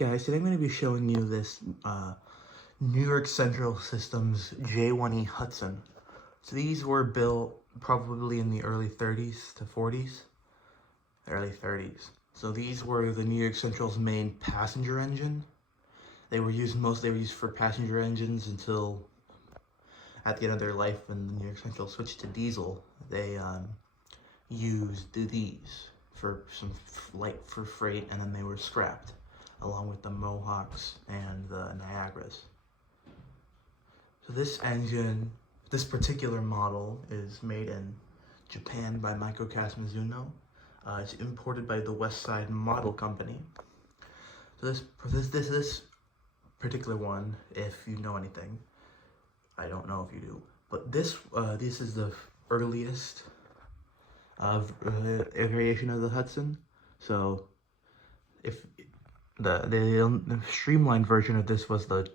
guys, today I'm going to be showing you this New York Central Systems J1e Hudson. So these were built probably in the early 30s to 40s, early 30s. So these were the New York Central's main passenger engine. They were used for passenger engines until at the end of their life when the New York Central switched to diesel. They used these for for freight, and then they were scrapped along with the Mohawks and the Niagaras. So this engine, this particular model, is made in Japan by Mizuno. It's imported by the Westside Model Company. So this particular one, if you know anything, I don't know if you do, but this is the earliest of variation of the Hudson. So if the streamlined version of this was the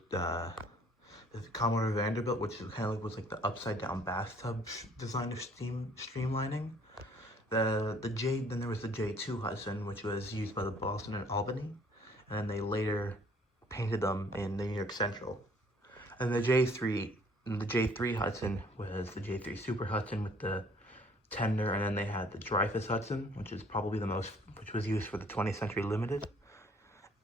Commodore Vanderbilt, which was like the upside down bathtub design of streamlining. Then there was the J2 Hudson, which was used by the Boston and Albany, and then they later painted them in the New York Central. And the J3 Hudson was the J3 Super Hudson with the tender, and then they had the Dreyfuss Hudson, which is probably which was used for the 20th Century Limited.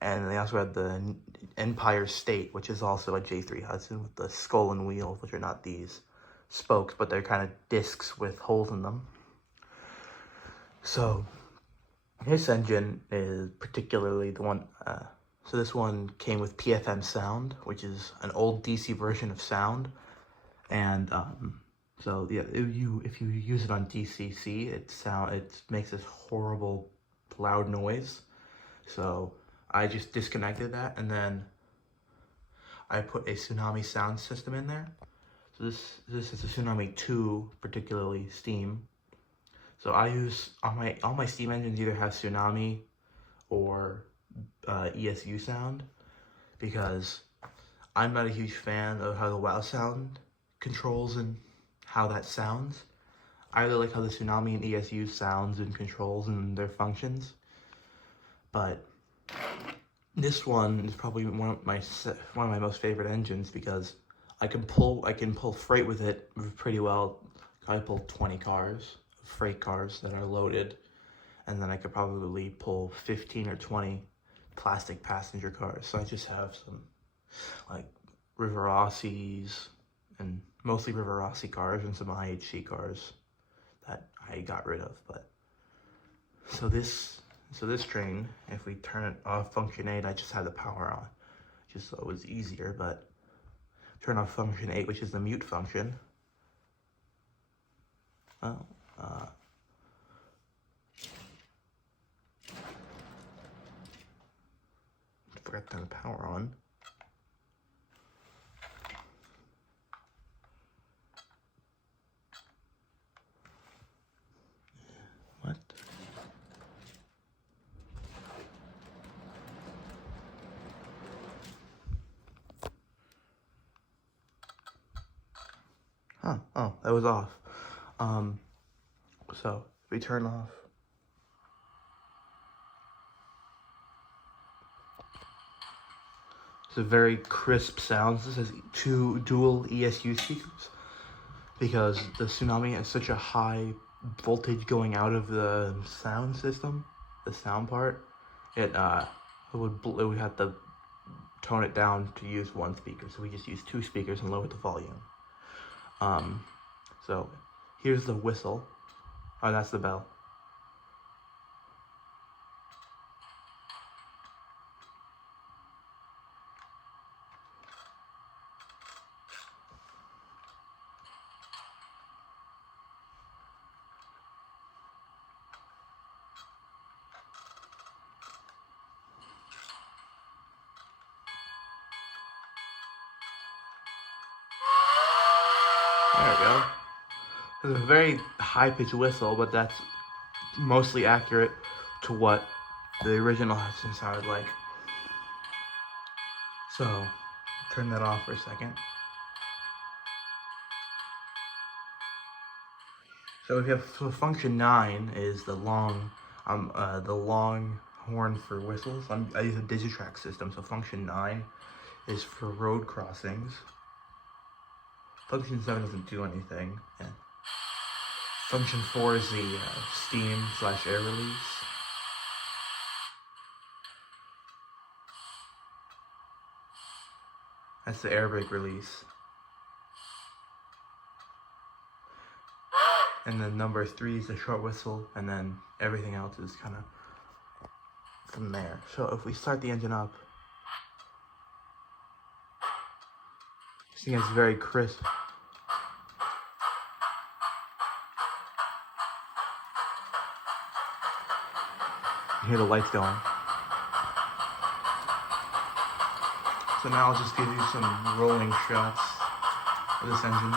And they also had the Empire State, which is also a J3 Hudson with the skull and wheels, which are not these spokes, but they're kind of discs with holes in them. So this engine is particularly the one, so this one came with PFM sound, which is an old DC version of sound. And so yeah, if you use it on DCC, it makes this horrible loud noise. So I just disconnected that, and then I put a Tsunami sound system in there. So this is a Tsunami 2, particularly Steam. So I use all my Steam engines either have Tsunami or ESU sound, because I'm not a huge fan of how the WoW sound controls and how that sounds. I really like how the Tsunami and ESU sounds and controls and their functions, but this one is probably one of my most favorite engines, because I can pull freight with it pretty well. I pull 20 cars, freight cars that are loaded, and then I could probably pull 15 or 20 plastic passenger cars. So I just have some like River Aussies, and mostly River Aussie cars, and some IHC cars that I got rid of. But so this train, if we turn it off function 8, I just had the power on, just so it was easier. But turn off function 8, which is the mute function. Forgot to turn the power on. What? Huh, oh, that was off. So if we turn off, it's a very crisp sound. This has two dual ESU speakers, because the Tsunami has such a high voltage going out of the sound system, the sound part. We have to tone it down to use one speaker, so we just use two speakers and lower the volume. So here's the whistle. Oh, that's the bell. There we go. It's a very high-pitched whistle, but that's mostly accurate to what the original Hudson sounded like. So, turn that off for a second. So if you have function 9 is the long horn for whistles. I use a Digitrack system, so function 9 is for road crossings. Function 7 doesn't do anything. And function 4 is the steam/air release. That's the air brake release. And then number 3 is the short whistle, and then everything else is kind of from there. So if we start the engine up, this thing is very crisp. You hear the lights going. So now I'll just give you some rolling shots of this engine.